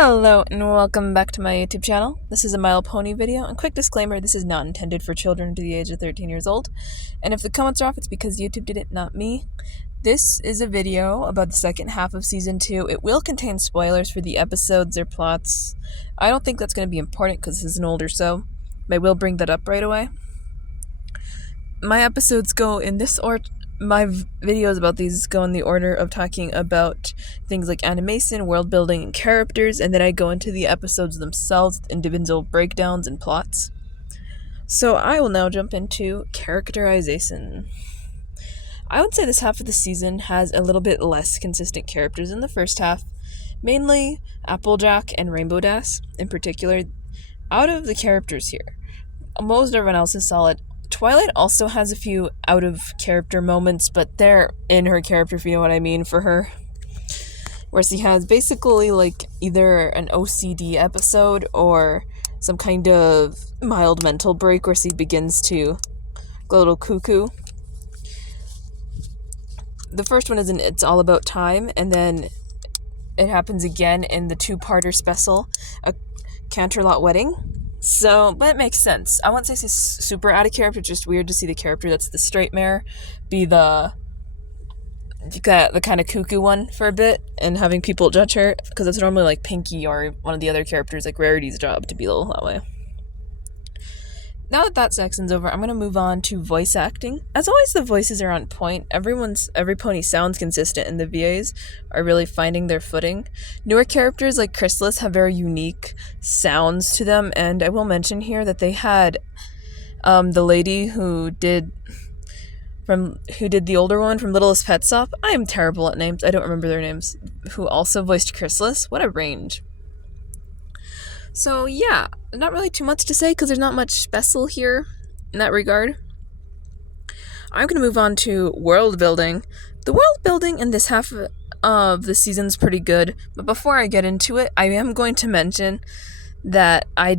Hello and welcome back to my YouTube channel. This is a My Little Pony video, and quick disclaimer, this is not intended for children under the age of 13 years old, and if the comments are off, it's because YouTube did it, not me. This is a video about the second half of Season 2. It will contain spoilers for the episodes or plots. I don't think that's going to be important because this is an older show, but I will bring that up right away. My episodes go in this order. My videos about these go in the order of talking about things like animation, world building, and characters, and then I go into the episodes themselves with individual breakdowns and plots. So I will now jump into characterization. I would say this half of the season has a little bit less consistent characters than the first half, mainly Applejack and Rainbow Dash in particular. Out of the characters here, most everyone else is solid. Twilight also has a few out-of-character moments, but they're in her character, if you know what I mean, for her. Where she has basically, like, either an OCD episode or some kind of mild mental break where she begins to go a little cuckoo. The first one is in It's All About Time, and then it happens again in the two-parter special, A Canterlot Wedding. So, but it makes sense. I won't say she's super out of character, just weird to see the character that's the straight mare be the kind of cuckoo one for a bit, and having people judge her, because it's normally like Pinky or one of the other characters like Rarity's job to be a little that way. Now that section's over, I'm going to move on to voice acting. As always, the voices are on point. Every pony sounds consistent, and the VAs are really finding their footing. Newer characters like Chrysalis have very unique sounds to them, and I will mention here that they had the lady who did the older one from Littlest Pet Shop. I am terrible at names. I don't remember their names. Who also voiced Chrysalis. What a range. So yeah, not really too much to say because there's not much special here in that regard. I'm going to move on to world building. The world building in this half of the season's pretty good, but before I get into it, I am going to mention that I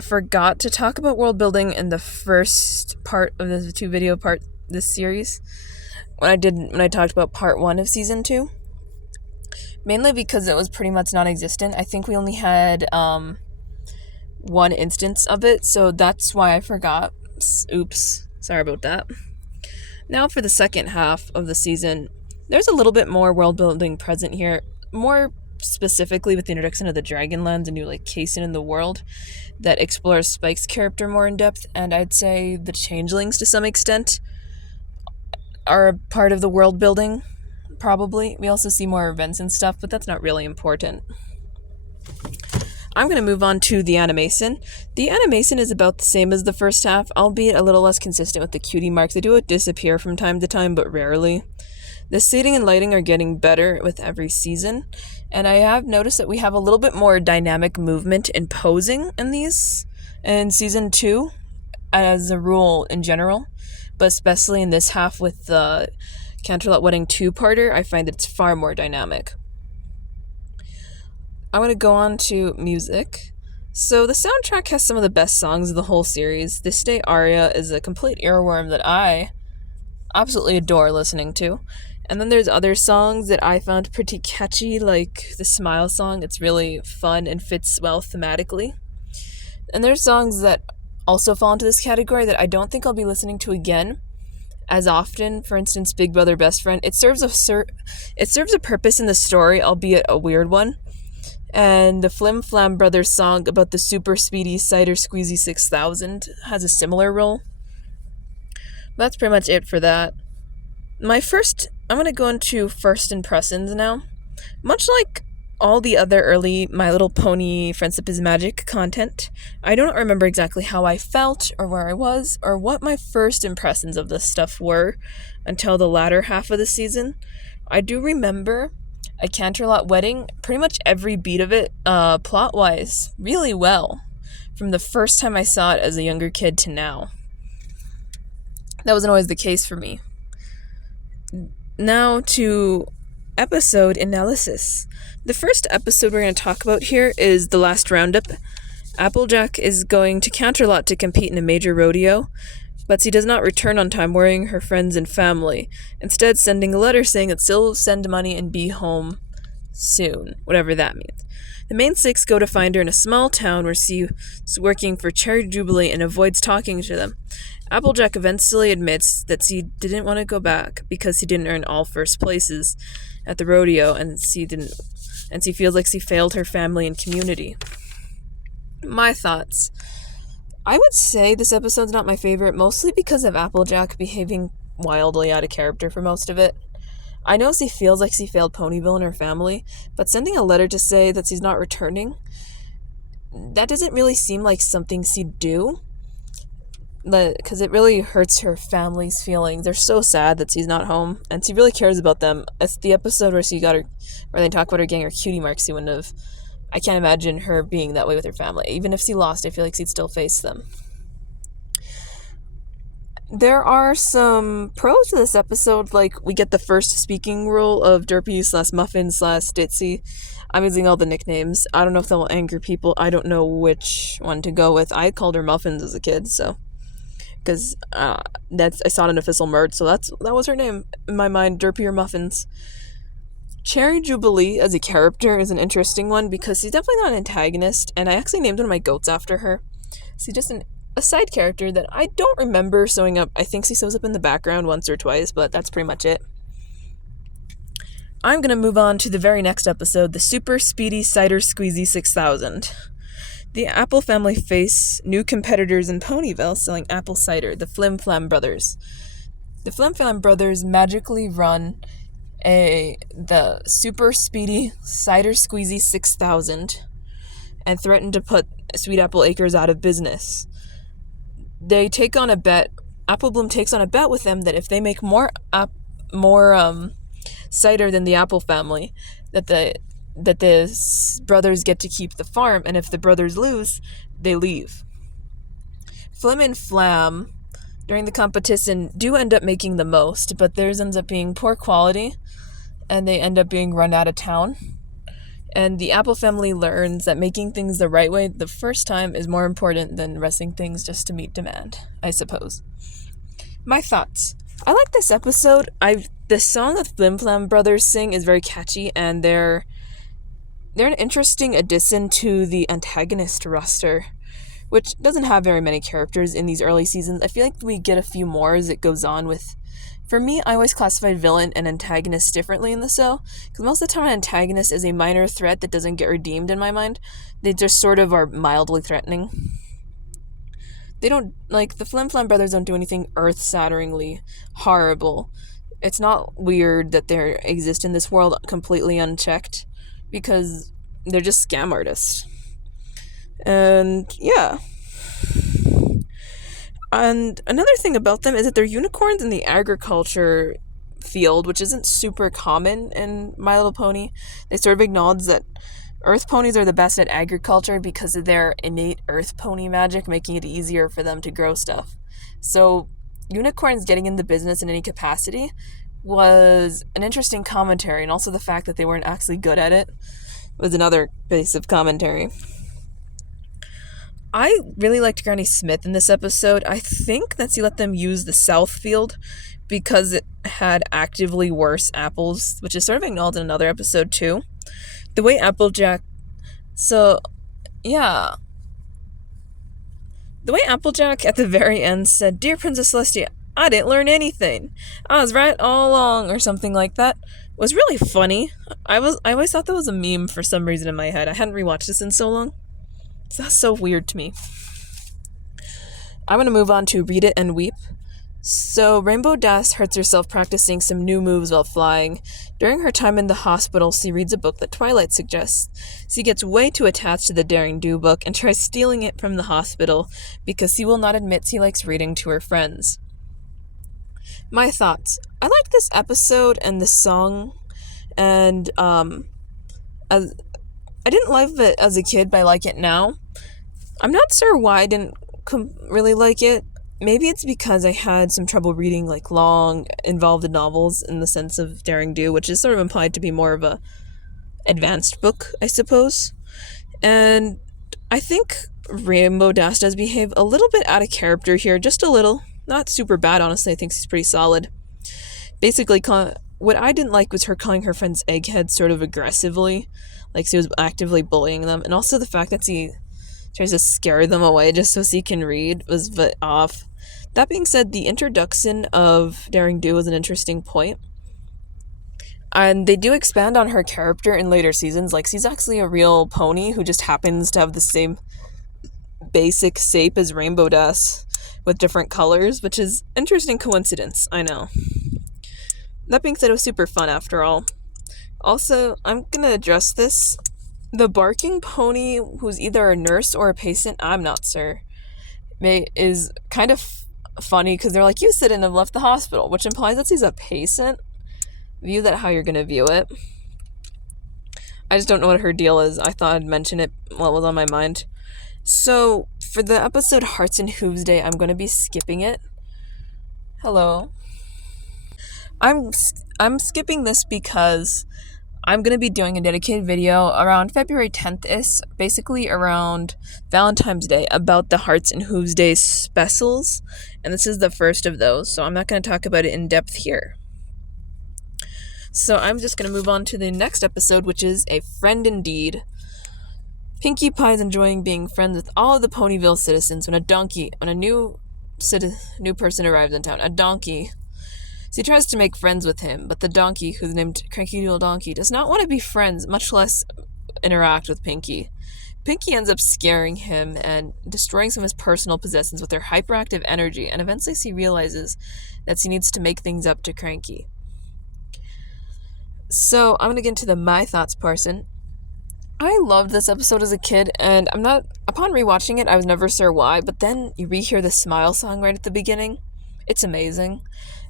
forgot to talk about world building in the first part of the two video part this series when I talked about part 1 of season 2. Mainly because it was pretty much non-existent. I think we only had one instance of it, so that's why I forgot. Oops, sorry about that. Now for the second half of the season, there's a little bit more world building present here, more specifically with the introduction of the Dragonlands, a new like casing in the world that explores Spike's character more in depth, and I'd say the changelings to some extent are a part of the world building, probably. We also see more events and stuff, but that's not really important. I'm going to move on to the animation. The animation is about the same as the first half, albeit a little less consistent with the cutie marks. They do disappear from time to time, but rarely. The shading and lighting are getting better with every season, and I have noticed that we have a little bit more dynamic movement and posing in these in season 2, as a rule in general, but especially in this half with the Canterlot Wedding 2-parter, I find it's far more dynamic. I'm going to go on to music. So the soundtrack has some of the best songs of the whole series. This Day aria is a complete earworm that I absolutely adore listening to. And then there's other songs that I found pretty catchy, like the Smile song. It's really fun and fits well thematically. And there's songs that also fall into this category that I don't think I'll be listening to again as often. For instance, Big Brother Best Friend. It serves a purpose in the story, albeit a weird one. And the Flim Flam Brothers song about the super speedy Cider Squeezy 6000 has a similar role. That's pretty much it for that. I'm going to go into first impressions now. Much like all the other early My Little Pony Friendship is Magic content, I don't remember exactly how I felt or where I was or what my first impressions of this stuff were until the latter half of the season. I do remember A Canterlot Wedding, pretty much every beat of it, plot-wise, really well, from the first time I saw it as a younger kid to now. That wasn't always the case for me. Now to episode analysis. The first episode we're going to talk about here is the last roundup. Applejack is going to Canterlot to compete in a major rodeo, but she does not return on time, worrying her friends and family, instead sending a letter saying that she'll send money and be home soon, whatever that means. The main six go to find her in a small town where she's working for Cherry Jubilee and avoids talking to them. Applejack eventually admits that she didn't want to go back because she didn't earn all first places at the rodeo, and she feels like she failed her family and community. My thoughts. I would say this episode's not my favorite, mostly because of Applejack behaving wildly out of character for most of it. I know she feels like she failed Ponyville and her family, but sending a letter to say that she's not returning, that doesn't really seem like something she'd do. Because it really hurts her family's feelings. They're so sad that she's not home, and she really cares about them. It's the episode where they talk about her getting her cutie marks. She wouldn't have. I can't imagine her being that way with her family. Even if she lost, I feel like she'd still face them. There are some pros to this episode, like we get the first speaking role of Derpy/Muffin/Ditzy. I'm using all the nicknames. I don't know if that will anger people. I don't know which one to go with. I called her Muffins as a kid, so because I saw it in Official Merch, so that was her name in my mind, Derpy or Muffins. Cherry Jubilee as a character is an interesting one because she's definitely not an antagonist, and I actually named one of my goats after her. She's just a side character that I don't remember showing up. I think she shows up in the background once or twice, but that's pretty much it. I'm going to move on to the very next episode, the Super Speedy Cider Squeezy 6000. The Apple family face new competitors in Ponyville selling apple cider, the Flim Flam Brothers. The Flim Flam Brothers magically run the Super Speedy Cider Squeezy 6000 and threaten to put Sweet Apple Acres out of business. They take on a bet. Apple Bloom takes on a bet with them that if they make more cider than the Apple family, that the brothers get to keep the farm, and if the brothers lose, they leave. Flim and Flam, during the competition, do end up making the most, but theirs ends up being poor quality, and they end up being run out of town. And the Apple family learns that making things the right way the first time is more important than resting things just to meet demand, I suppose. My thoughts. I like this episode. The song that Flim Flam Brothers sing is very catchy, and they're an interesting addition to the antagonist roster, which doesn't have very many characters in these early seasons. I feel like we get a few more as it goes on with... For me, I always classified villain and antagonist differently in the show, because most of the time an antagonist is a minor threat that doesn't get redeemed in my mind. They just sort of are mildly threatening. They don't, the Flim Flam Brothers don't do anything earth-shatteringly horrible. It's not weird that they exist in this world completely unchecked, because they're just scam artists. And, yeah. And another thing about them is that they're unicorns in the agriculture field, which isn't super common in My Little Pony. They sort of acknowledge that Earth ponies are the best at agriculture because of their innate Earth pony magic, making it easier for them to grow stuff. So unicorns getting in the business in any capacity was an interesting commentary, and also the fact that they weren't actually good at it was another piece of commentary. I really liked Granny Smith in this episode. I think that she let them use the South Field because it had actively worse apples, which is sort of acknowledged in another episode too. The way Applejack... So, yeah. The way Applejack at the very end said, "Dear Princess Celestia, I didn't learn anything. I was right all along," or something like that, was really funny. I always thought that was a meme for some reason in my head. I hadn't rewatched this in so long. So that's so weird to me. I'm going to move on to Read It and Weep. So Rainbow Dash hurts herself practicing some new moves while flying. During her time in the hospital, she reads a book that Twilight suggests. She gets way too attached to the Daring Do book and tries stealing it from the hospital because she will not admit she likes reading to her friends. My thoughts. I like this episode and the song, and I didn't love it as a kid, but I like it now. I'm not sure why I didn't really like it. Maybe it's because I had some trouble reading long, involved novels in the sense of Daring Do, which is sort of implied to be more of a advanced book, I suppose. And I think Rainbow Dash does behave a little bit out of character here, just a little. Not super bad, honestly. I think she's pretty solid. Basically, what I didn't like was her calling her friends eggheads sort of aggressively, like she was actively bullying them, and also the fact that she tries to scare them away just so she can read was a bit off. That being said, the introduction of Daring Do was an interesting point. And they do expand on her character in later seasons. Like, she's actually a real pony who just happens to have the same basic shape as Rainbow does, with different colors, which is interesting coincidence, I know. That being said, it was super fun after all. Also, I'm gonna address this. The barking pony, who's either a nurse or a patient, I'm not sure, is kind of funny because they're like, you shouldn't have left the hospital, which implies that he's a patient. View that how you're gonna view it. I just don't know what her deal is. I thought I'd mention it while it was on my mind. So, for the episode Hearts and Hooves Day, I'm gonna be skipping it. Hello. I'm skipping this because I'm going to be doing a dedicated video around February 10th-ish, basically around Valentine's Day, about the Hearts and Hooves Day specials, and this is the first of those, so I'm not going to talk about it in depth here. So I'm just going to move on to the next episode, which is A Friend Indeed. Pinkie Pie is enjoying being friends with all of the Ponyville citizens when a new person arrives in town. A donkey. She tries to make friends with him, but the donkey, who's named Cranky Doodle Donkey, does not want to be friends, much less interact with Pinkie. Pinkie ends up scaring him and destroying some of his personal possessions with her hyperactive energy, and eventually she realizes that she needs to make things up to Cranky. So, I'm going to get into my thoughts portion. I loved this episode as a kid, and upon rewatching it, I was never sure why, but then you rehear the Smile song right at the beginning. It's amazing.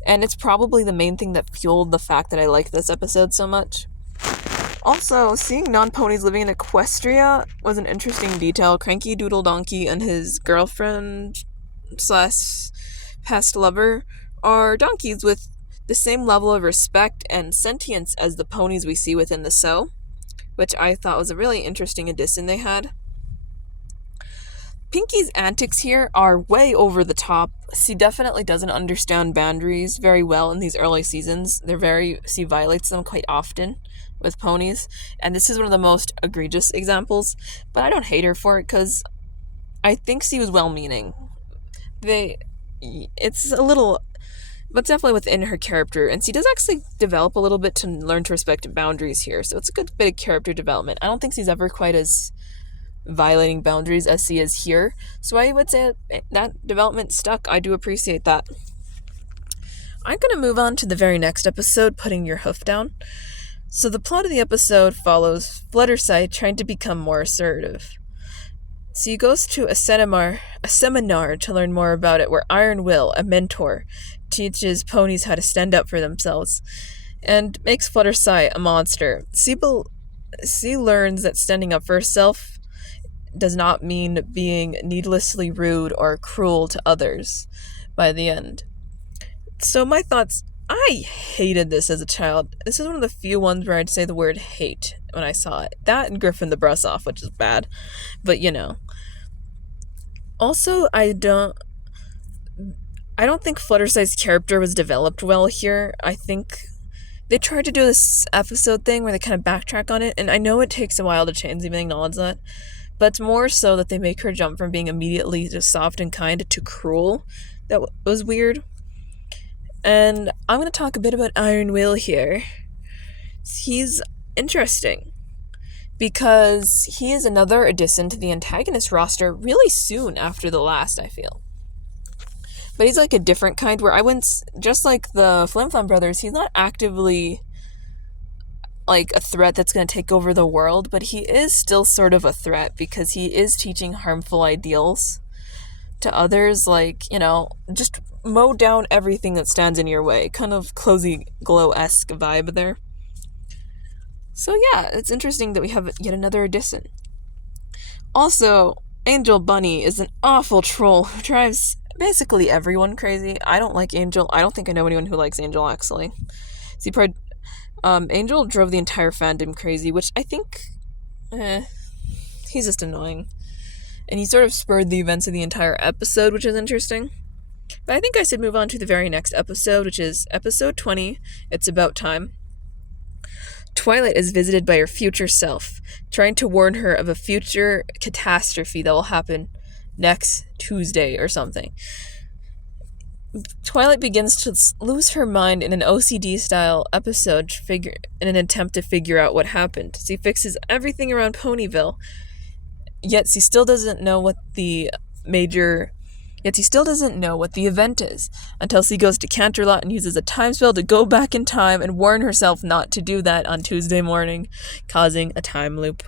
And it's probably the main thing that fueled the fact that I liked this episode so much. Also, seeing non-ponies living in Equestria was an interesting detail. Cranky Doodle Donkey and his girlfriend / past lover are donkeys with the same level of respect and sentience as the ponies we see within the show, which I thought was a really interesting addition they had. Pinkie's antics here are way over the top. She definitely doesn't understand boundaries very well in these early seasons. She violates them quite often with ponies, and this is one of the most egregious examples, but I don't hate her for it because I think she was well-meaning. It's a little, but definitely within her character, and she does actually develop a little bit to learn to respect boundaries here, so it's a good bit of character development. I don't think she's ever quite as violating boundaries as she is here, so I would say that development stuck. I do appreciate that. I'm going to move on to the very next episode, Putting Your Hoof Down. So the plot of the episode follows Fluttershy trying to become more assertive. So he goes to a seminar to learn more about it, where Iron Will, a mentor, teaches ponies how to stand up for themselves and makes Fluttershy a monster. She learns that standing up for herself does not mean being needlessly rude or cruel to others by the end. So my thoughts, I hated this as a child. This is one of the few ones where I'd say the word hate when I saw it. That and Griffin the Brush-Off, which is bad, but you know. Also, I don't think Fluttershy's character was developed well here. I think they tried to do this episode thing where they kind of backtrack on it, and I know it takes a while to change, even acknowledge that. But it's more so that they make her jump from being immediately just soft and kind to cruel. That was weird. And I'm going to talk a bit about Iron Will here. He's interesting because he is another addition to the antagonist roster really soon after the last, I feel. But he's like a different kind where just like the Flim Flam brothers, he's not actively like a threat that's going to take over the world, but he is still sort of a threat because he is teaching harmful ideals to others, like, just mow down everything that stands in your way. Kind of Cozy Glow-esque vibe there. So yeah, it's interesting that we have yet another addition. Also, Angel Bunny is an awful troll who drives basically everyone crazy. I don't like Angel. I don't think I know anyone who likes Angel, actually. Angel drove the entire fandom crazy, which I think, he's just annoying. And he sort of spurred the events of the entire episode, which is interesting. But I think I should move on to the very next episode, which is episode 20. It's About Time. Twilight is visited by her future self, trying to warn her of a future catastrophe that will happen next Tuesday or something. Twilight begins to lose her mind in an OCD-style episode in an attempt to figure out what happened. She fixes everything around Ponyville, yet she still doesn't know what the event is until she goes to Canterlot and uses a time spell to go back in time and warn herself not to do that on Tuesday morning, causing a time loop.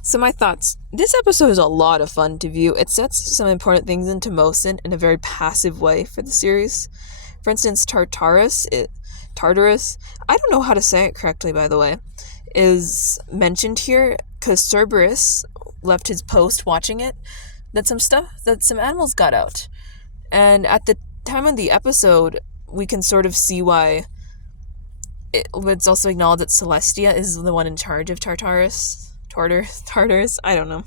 So my thoughts. This episode is a lot of fun to view. It sets some important things into motion in a very passive way for the series. For instance, Tartarus, I don't know how to say it correctly, by the way, is mentioned here because Cerberus left his post watching it that some animals got out. And at the time of the episode, we can sort of see why it's also acknowledged that Celestia is the one in charge of Tartarus, I don't know.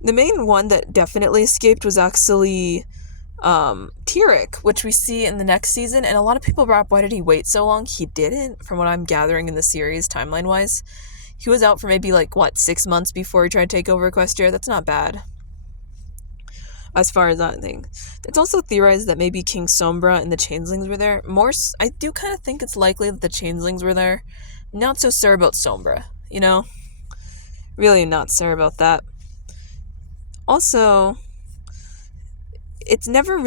The main one that definitely escaped was actually Tyrek, which we see in the next season, and a lot of people brought up, why did he wait so long? He didn't, from what I'm gathering in the series, timeline-wise. He was out for maybe, 6 months before he tried to take over Equestria. That's not bad, as far as that thing. It's also theorized that maybe King Sombra and the Changelings were there. I do kind of think it's likely that the Changelings were there. Not so sure about Sombra, Really not sure about that. Also, it's never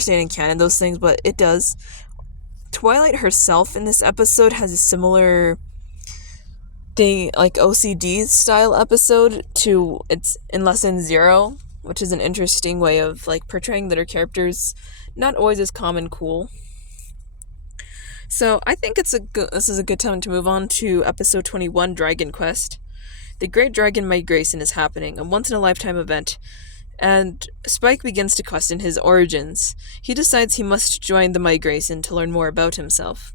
stated in canon, those things, but it does. Twilight herself in this episode has a similar thing, OCD style episode to it's in Lesson 0, which is an interesting way of portraying that her character's not always as calm and cool. So I think this is a good time to move on to episode 21, Dragon Quest. The Great Dragon Migration is happening, a once-in-a-lifetime event, and Spike begins to question his origins. He decides he must join the migration to learn more about himself.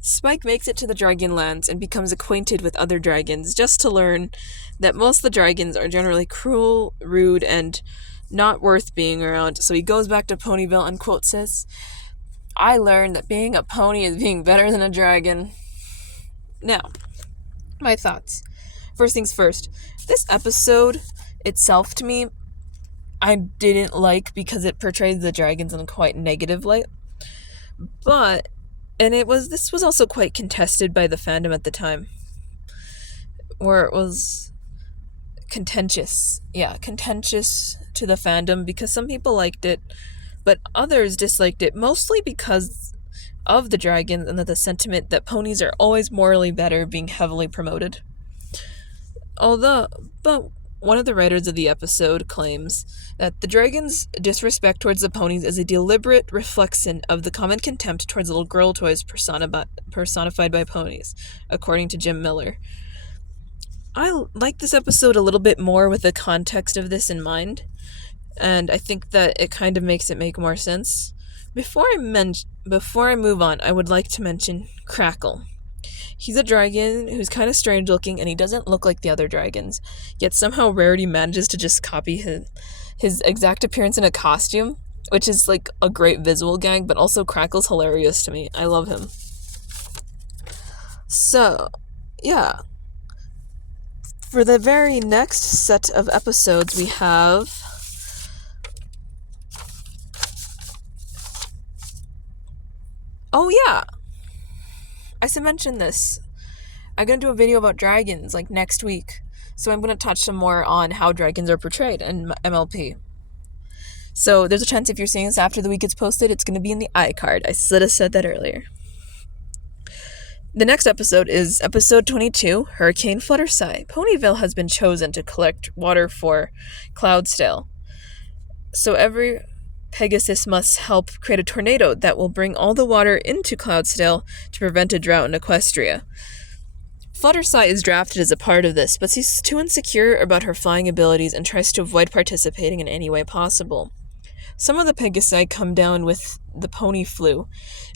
Spike makes it to the Dragonlands and becomes acquainted with other dragons, just to learn that most of the dragons are generally cruel, rude, and not worth being around. So he goes back to Ponyville and says, I learned that being a pony is being better than a dragon. Now, my thoughts. First things first, this episode itself to me, I didn't like because it portrays the dragons in a quite negative light. This was also quite contested by the fandom at the time, where it was contentious. Yeah, contentious to the fandom because some people liked it, but others disliked it, mostly because of the dragons and the sentiment that ponies are always morally better being heavily promoted. But one of the writers of the episode claims that the dragons' disrespect towards the ponies is a deliberate reflection of the common contempt towards little girl toys personified by ponies, according to Jim Miller. I like this episode a little bit more with the context of this in mind, and I think that it kind of makes it make more sense. Before I move on, I would like to mention Crackle. He's a dragon who's kind of strange looking, and he doesn't look like the other dragons, yet somehow Rarity manages to just copy his exact appearance in a costume, which is a great visual gag, but also Crackle's hilarious to me. I love him. So, yeah. For the very next set of episodes, we have I should mention this. I'm going to do a video about dragons, next week. So I'm going to touch some more on how dragons are portrayed in MLP. So there's a chance if you're seeing this after the week it's posted, it's going to be in the iCard. I should have said that earlier. The next episode is episode 22, Hurricane Fluttershy. Ponyville has been chosen to collect water for Cloudsdale. So every Pegasus must help create a tornado that will bring all the water into Cloudsdale to prevent a drought in Equestria. Fluttershy is drafted as a part of this, but she's too insecure about her flying abilities and tries to avoid participating in any way possible. Some of the Pegasi come down with the pony flu,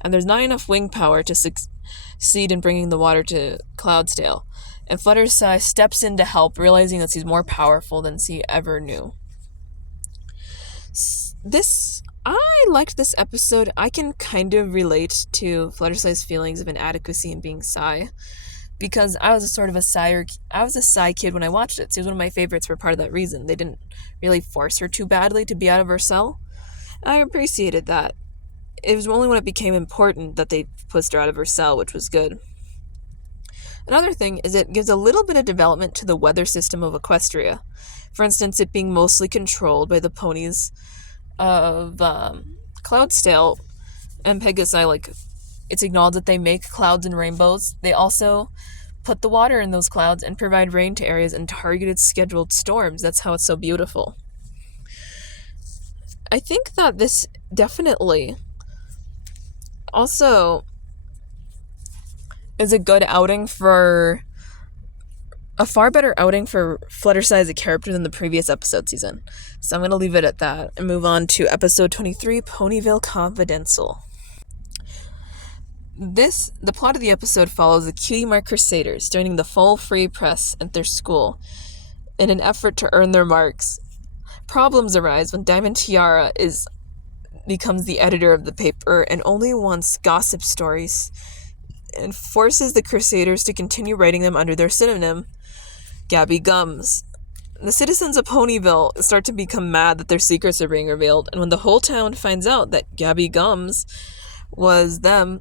and there's not enough wing power to succeed in bringing the water to Cloudsdale, and Fluttershy steps in to help, realizing that she's more powerful than she ever knew. I liked this episode. I can kind of relate to Fluttershy's feelings of inadequacy and being Psy, because I was a sort of a Psy kid when I watched it. So it was one of my favorites for part of that reason. They didn't really force her too badly to be out of her cell. I appreciated that. It was only when it became important that they pushed her out of her cell, which was good. Another thing is it gives a little bit of development to the weather system of Equestria. For instance, it being mostly controlled by the ponies of Cloudsdale and Pegasi. It's acknowledged that they make clouds and rainbows. They also put the water in those clouds and provide rain to areas and targeted scheduled storms. That's how it's so beautiful. I think that this definitely also is a good outing for a far better outing for Fluttershy as a character than the previous episode season. So I'm going to leave it at that and move on to episode 23, Ponyville Confidential. The plot of the episode follows the Cutie Mark Crusaders joining the full free press at their school in an effort to earn their marks. Problems arise when Diamond Tiara becomes the editor of the paper and only wants gossip stories and forces the Crusaders to continue writing them under their pseudonym, Gabby Gums. The citizens of Ponyville start to become mad that their secrets are being revealed, and when the whole town finds out that Gabby Gums was them,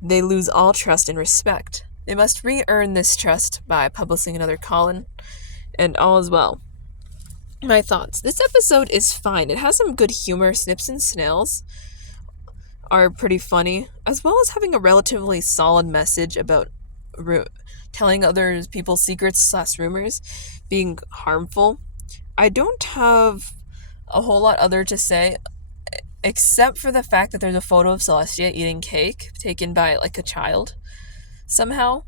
they lose all trust and respect. They must re-earn this trust by publishing another column, and all is well. My thoughts. This episode is fine. It has some good humor. Snips and Snails are pretty funny, as well as having a relatively solid message about telling other people's secrets / rumors being harmful. I don't have a whole lot other to say, except for the fact that there's a photo of Celestia eating cake taken by a child somehow,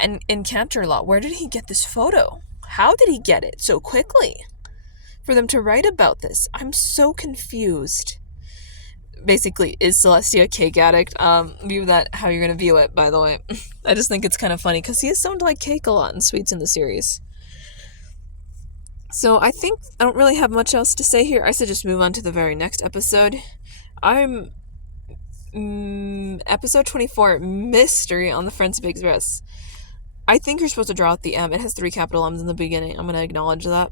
and in Canterlot. Where did he get this photo? How did he get it so quickly for them to write about this? I'm so confused. Basically, is Celestia a cake addict? View that how you're gonna view it, by the way. I just think it's kind of funny because he has sounded like cake a lot in sweets in the series. So I think I don't really have much else to say here. I should just move on to the very next episode. Episode 24, Mystery on the Friendship Express. I think you're supposed to draw out the M. It has 3 capital M's in the beginning. I'm going to acknowledge that.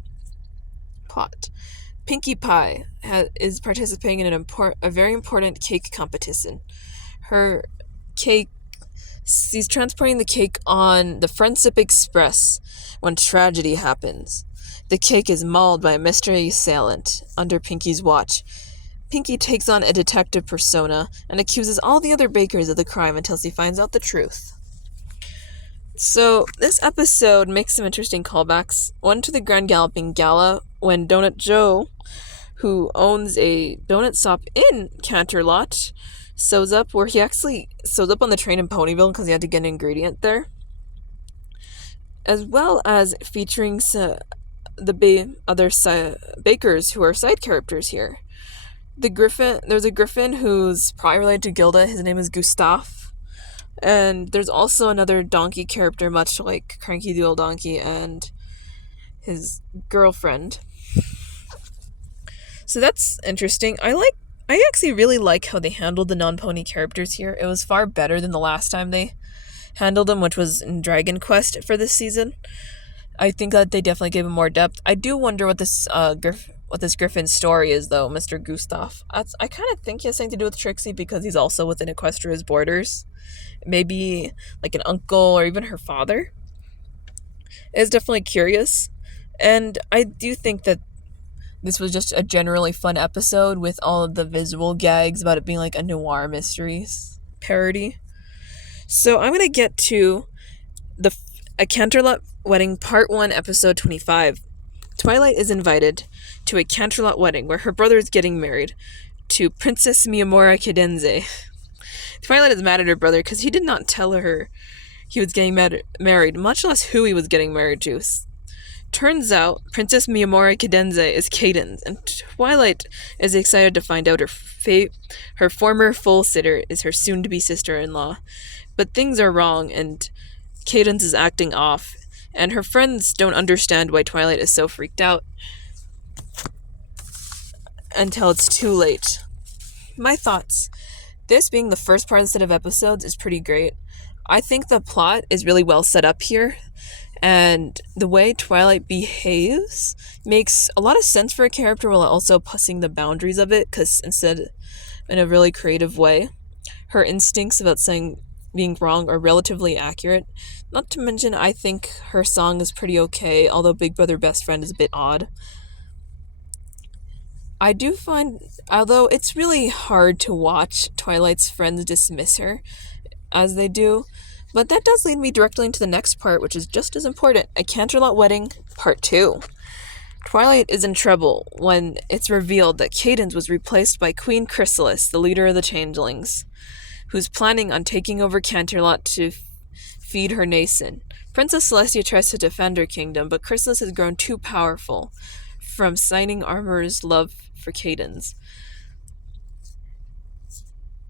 Plot. Pinkie Pie is participating in a very important cake competition. She's transporting the cake on the Friendship Express when tragedy happens. The cake is mauled by a mystery assailant under Pinkie's watch. Pinkie takes on a detective persona and accuses all the other bakers of the crime until she finds out the truth. So, this episode makes some interesting callbacks. One to the Grand Galloping Gala, when Donut Joe, who owns a donut shop in Canterlot, sews up, where he actually sews up on the train in Ponyville because he had to get an ingredient there. As well as featuring the other bakers who are side characters here. There's a griffin who's probably related to Gilda. His name is Gustav. And there's also another donkey character, much like Cranky the Old Donkey and his girlfriend. So that's interesting. I actually really like how they handled the non-pony characters here. It was far better than the last time they handled them, which was in Dragon Quest for this season. I think that they definitely gave him more depth. I do wonder what this Griffin's story is, though, Mr. Gustav. I kind of think he has something to do with Trixie because he's also within Equestria's borders. Maybe like an uncle or even her father. It's definitely curious. And I do think that this was just a generally fun episode with all of the visual gags about it being like a noir mysteries parody. So I'm going to get to A Canterlot Wedding Part 1, Episode 25. Twilight is invited to a Canterlot wedding where her brother is getting married to Princess Miyamura Kidenze. Twilight is mad at her brother because he did not tell her he was getting married, much less who he was getting married to. Turns out, Princess Miyamura Kidenze is Cadence, and Twilight is excited to find out her former full sitter is her soon-to-be sister-in-law. But things are wrong, and Cadence is acting off, and her friends don't understand why Twilight is so freaked out. until it's too late. My thoughts. This being the first part of the set of episodes is pretty great. I think the plot is really well set up here, and the way Twilight behaves makes a lot of sense for a character while also pushing the boundaries of it, because instead, in a really creative way, her instincts about saying being wrong are relatively accurate. Not to mention, I think her song is pretty okay, although Big Brother Best Friend is a bit odd. I do find, although it's really hard to watch Twilight's friends dismiss her as they do, but that does lead me directly into the next part, which is just as important: A Canterlot Wedding, Part 2. Twilight is in trouble when it's revealed that Cadence was replaced by Queen Chrysalis, the leader of the Changelings, who's planning on taking over Canterlot to feed her Nason. Princess Celestia tries to defend her kingdom, but Chrysalis has grown too powerful from Shining Armor's love for Cadence.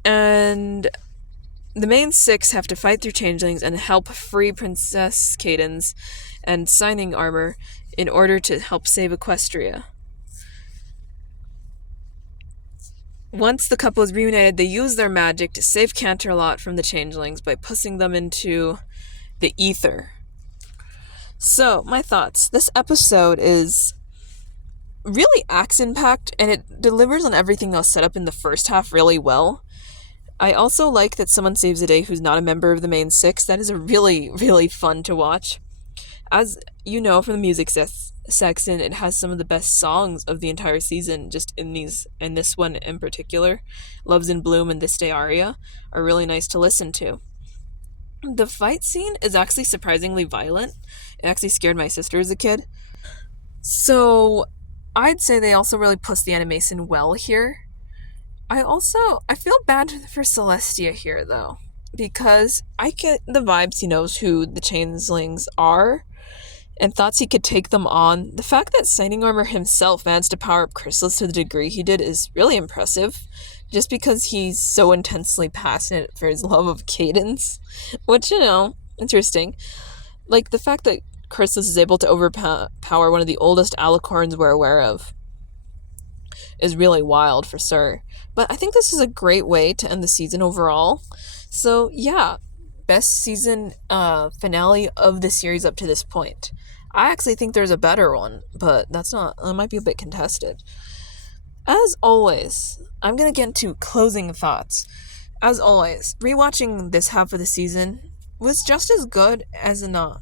And the main six have to fight through changelings and help free Princess Cadence and Shining Armor in order to help save Equestria. Once the couple is reunited, they use their magic to save Canterlot from the changelings by pushing them into the ether. So, my thoughts. This episode is really action-packed, and it delivers on everything that was set up in the first half really well. I also like that someone saves the day who's not a member of the main six. That is a really, really fun to watch. As you know from the music section, it has some of the best songs of the entire season. Just in this one in particular, "Love's in Bloom" and "This Day Aria" are really nice to listen to. The fight scene is actually surprisingly violent. It actually scared my sister as a kid. So I'd say they also really push the animation well here. I feel bad for Celestia here though, because I get the vibes he knows who the changelings are and thought he could take them on. The fact that Shining Armor himself managed to power up Chrysalis to the degree he did is really impressive, just because he's so intensely passionate for his love of Cadence, which, interesting. Like, the fact that Chrysalis is able to overpower one of the oldest alicorns we're aware of is really wild for sure. But I think this is a great way to end the season overall. So yeah, best season finale of the series up to this point. I actually think there's a better one, but that might be a bit contested. As always, I'm gonna get into closing thoughts. As always, rewatching this half of the season was just as good as the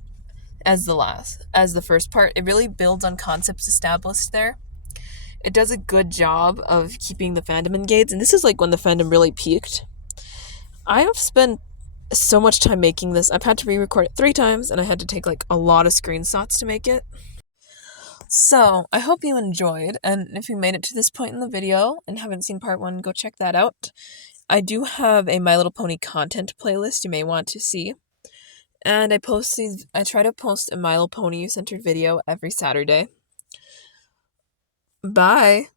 first part. It really builds on concepts established there. It does a good job of keeping the fandom engaged, and this is like when the fandom really peaked. I have spent so much time making this. I've had to re-record it 3 times, and I had to take like a lot of screenshots to make it. So, I hope you enjoyed, and if you made it to this point in the video and haven't seen part 1, go check that out. I do have a My Little Pony content playlist you may want to see. And I try to post a My Little Pony centered video every Saturday. Bye!